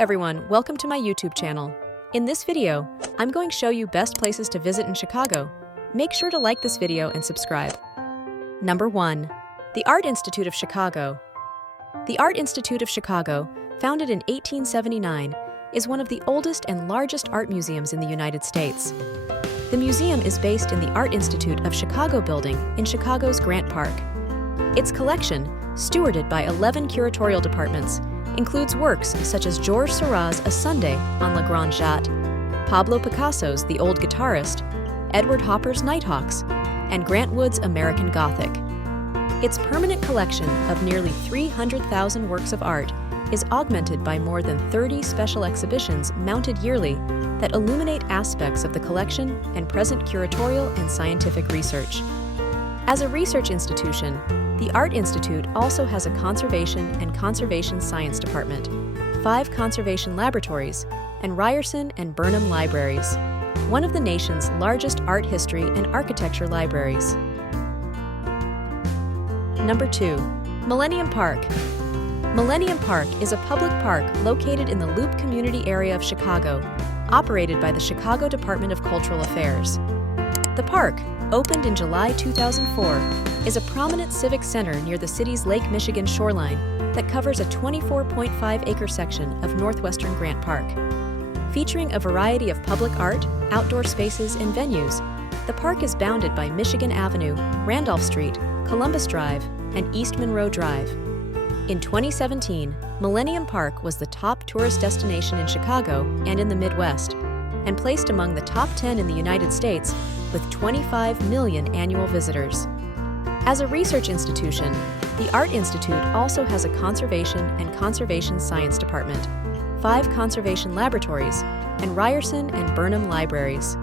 everyone, welcome to my YouTube channel. In this video, I'm going to show you best places to visit in Chicago. Make sure to like this video and subscribe. Number 1. The Art Institute of Chicago. The Art Institute of Chicago, founded in 1879, is one of the oldest and largest art museums in the United States. The museum is based in the Art Institute of Chicago building in Chicago's Grant Park. Its collection, stewarded by 11 curatorial departments, includes works such as Georges Seurat's A Sunday on La Grande Jatte, Pablo Picasso's The Old Guitarist, Edward Hopper's Nighthawks, and Grant Wood's American Gothic. Its permanent collection of nearly 300,000 works of art is augmented by more than 30 special exhibitions mounted yearly that illuminate aspects of the collection and present curatorial and scientific research. As a research institution, the Art Institute also has a conservation and conservation science department, 5 conservation laboratories, and Ryerson and Burnham libraries, one of the nation's largest art history and architecture libraries. Number 2. Millennium Park. Millennium Park is a public park located in the Loop community area of Chicago, operated by the Chicago Department of Cultural Affairs. The park, opened in July 2004, is a prominent civic center near the city's Lake Michigan shoreline that covers a 24.5-acre section of northwestern Grant Park. Featuring a variety of public art, outdoor spaces, and venues, the park is bounded by Michigan Avenue, Randolph Street, Columbus Drive, and East Monroe Drive. In 2017, Millennium Park was the top tourist destination in Chicago and in the Midwest, and placed among the top 10 in the United States with 25 million annual visitors. As a research institution, the Art Institute also has a conservation and conservation science department, 5 conservation laboratories, and Ryerson and Burnham libraries,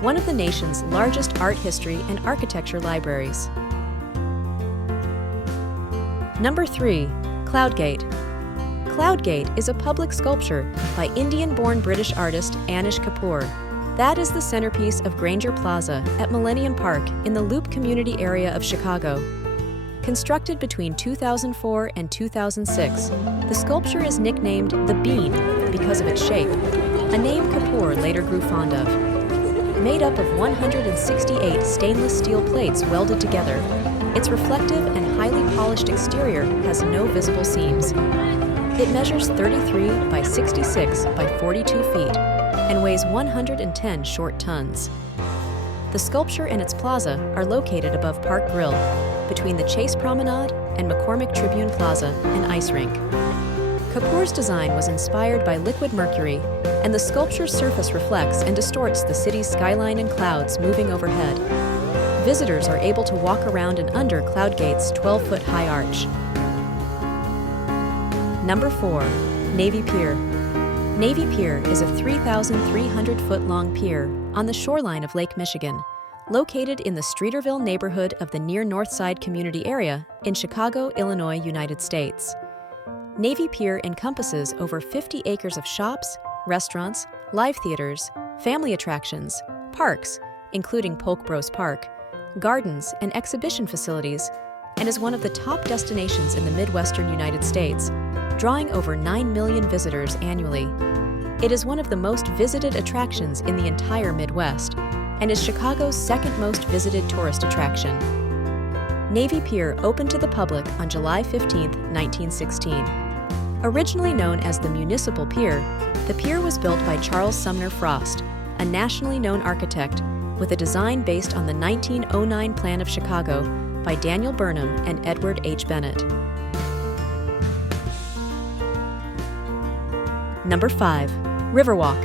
one of the nation's largest art history and architecture libraries. Number 3. Cloudgate. Cloudgate is a public sculpture by Indian-born British artist Anish Kapoor. That is the centerpiece of Granger Plaza at Millennium Park in the Loop community area of Chicago. Constructed between 2004 and 2006, the sculpture is nicknamed the Bean because of its shape, a name Kapoor later grew fond of. Made up of 168 stainless steel plates welded together, its reflective and highly polished exterior has no visible seams. It measures 33 by 66 by 42 feet and weighs 110 short tons. The sculpture and its plaza are located above Park Grill, between the Chase Promenade and McCormick Tribune Plaza and Ice Rink. Kapoor's design was inspired by liquid mercury, and the sculpture's surface reflects and distorts the city's skyline and clouds moving overhead. Visitors are able to walk around and under Cloudgate's 12-foot high arch. Number 4. Navy Pier. Navy Pier is a 3,300-foot-long pier on the shoreline of Lake Michigan, located in the Streeterville neighborhood of the Near North Side community area in Chicago, Illinois, United States. Navy Pier encompasses over 50 acres of shops, restaurants, live theaters, family attractions, parks, including Polk Bros Park, gardens, and exhibition facilities, and is one of the top destinations in the Midwestern United States, drawing over 9 million visitors annually. It is one of the most visited attractions in the entire Midwest, and is Chicago's second most visited tourist attraction. Navy Pier opened to the public on July 15, 1916. Originally known as the Municipal Pier, the pier was built by Charles Sumner Frost, a nationally known architect, with a design based on the 1909 Plan of Chicago by Daniel Burnham and Edward H. Bennett. Number 5. Riverwalk.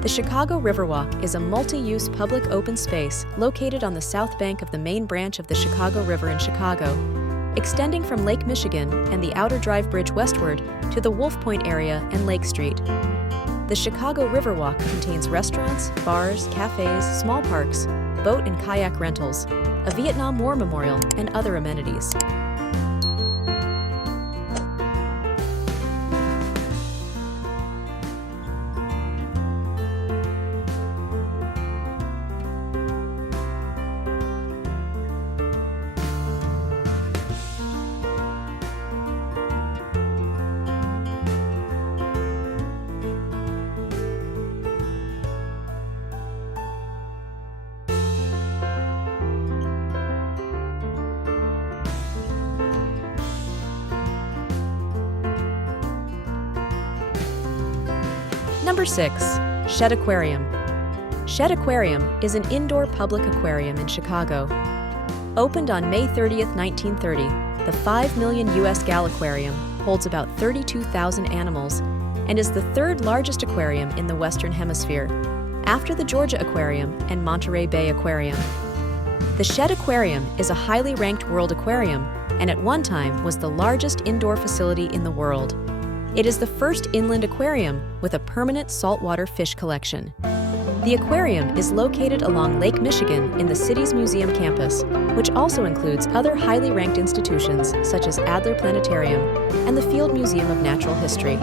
The Chicago Riverwalk is a multi-use public open space located on the south bank of the main branch of the Chicago River in Chicago, extending from Lake Michigan and the Outer Drive Bridge westward to the Wolf Point area and Lake Street. The Chicago Riverwalk contains restaurants, bars, cafes, small parks, boat and kayak rentals, a Vietnam War memorial, and other amenities. Number 6. Shedd Aquarium. Shedd Aquarium is an indoor public aquarium in Chicago. Opened on May 30th, 1930, the $5 million US Gal Aquarium holds about 32,000 animals and is the third largest aquarium in the Western Hemisphere, after the Georgia Aquarium and Monterey Bay Aquarium. The Shedd Aquarium is a highly ranked world aquarium and at one time was the largest indoor facility in the world. It is the first inland aquarium with a permanent saltwater fish collection. The aquarium is located along Lake Michigan in the city's museum campus, which also includes other highly ranked institutions such as Adler Planetarium and the Field Museum of Natural History.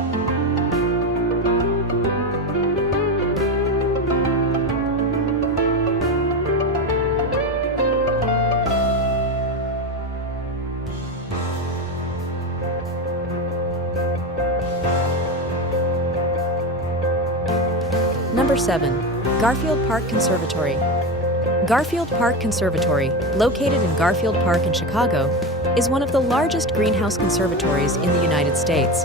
Number 7. Garfield Park Conservatory. Garfield Park Conservatory, located in Garfield Park in Chicago, is one of the largest greenhouse conservatories in the United States.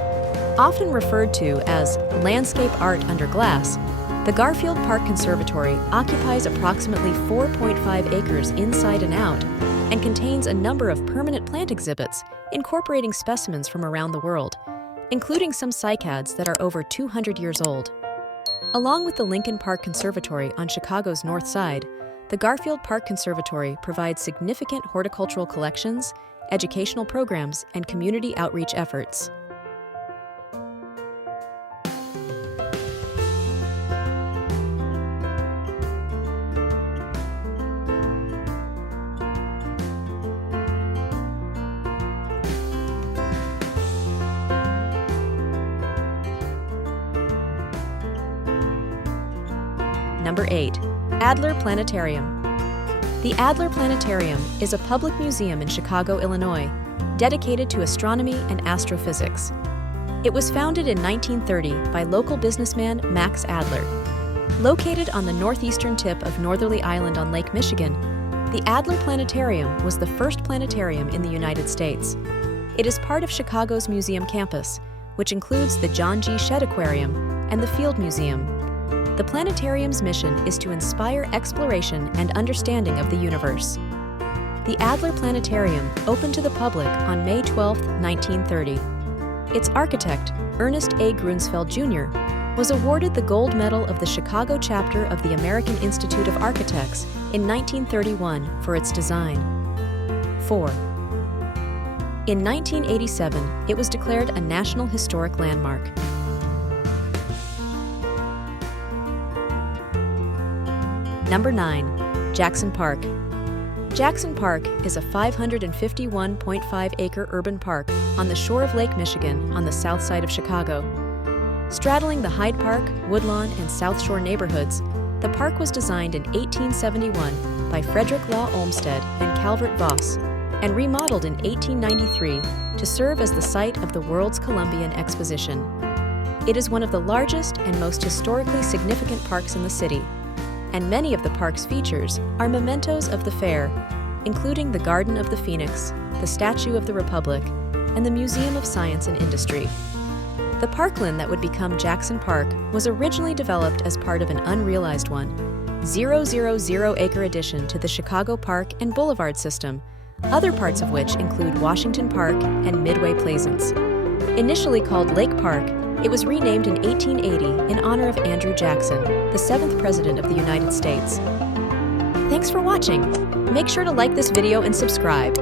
Often referred to as landscape art under glass, the Garfield Park Conservatory occupies approximately 4.5 acres inside and out and contains a number of permanent plant exhibits incorporating specimens from around the world, including some cycads that are over 200 years old. Along with the Lincoln Park Conservatory on Chicago's north side, the Garfield Park Conservatory provides significant horticultural collections, educational programs, and community outreach efforts. Number 8. Adler Planetarium. The Adler Planetarium is a public museum in Chicago, Illinois, dedicated to astronomy and astrophysics. It was founded in 1930 by local businessman Max Adler. Located on the northeastern tip of Northerly Island on Lake Michigan, the Adler Planetarium was the first planetarium in the United States. It is part of Chicago's museum campus, which includes the John G. Shedd Aquarium and the Field Museum. The planetarium's mission is to inspire exploration and understanding of the universe. The Adler Planetarium opened to the public on May 12, 1930. Its architect, Ernest A. Grunsfeld Jr., was awarded the gold medal of the Chicago chapter of the American Institute of Architects in 1931 for its design. 4. In 1987, it was declared a National Historic Landmark. Number 9. Jackson Park. Jackson Park is a 551.5-acre urban park on the shore of Lake Michigan on the south side of Chicago. Straddling the Hyde Park, Woodlawn, and South Shore neighborhoods, the park was designed in 1871 by Frederick Law Olmsted and Calvert Voss and remodeled in 1893 to serve as the site of the World's Columbian Exposition. It is one of the largest and most historically significant parks in the city, and many of the park's features are mementos of the fair, including the Garden of the Phoenix, the Statue of the Republic, and the Museum of Science and Industry. The parkland that would become Jackson Park was originally developed as part of an unrealized 1,000-acre addition to the Chicago Park and Boulevard system, other parts of which include Washington Park and Midway Plaisance. Initially called Lake Park, it was renamed in 1880 in honor of Andrew Jackson, the 7th President of the United States. Thanks for watching. Make sure to like this video and subscribe.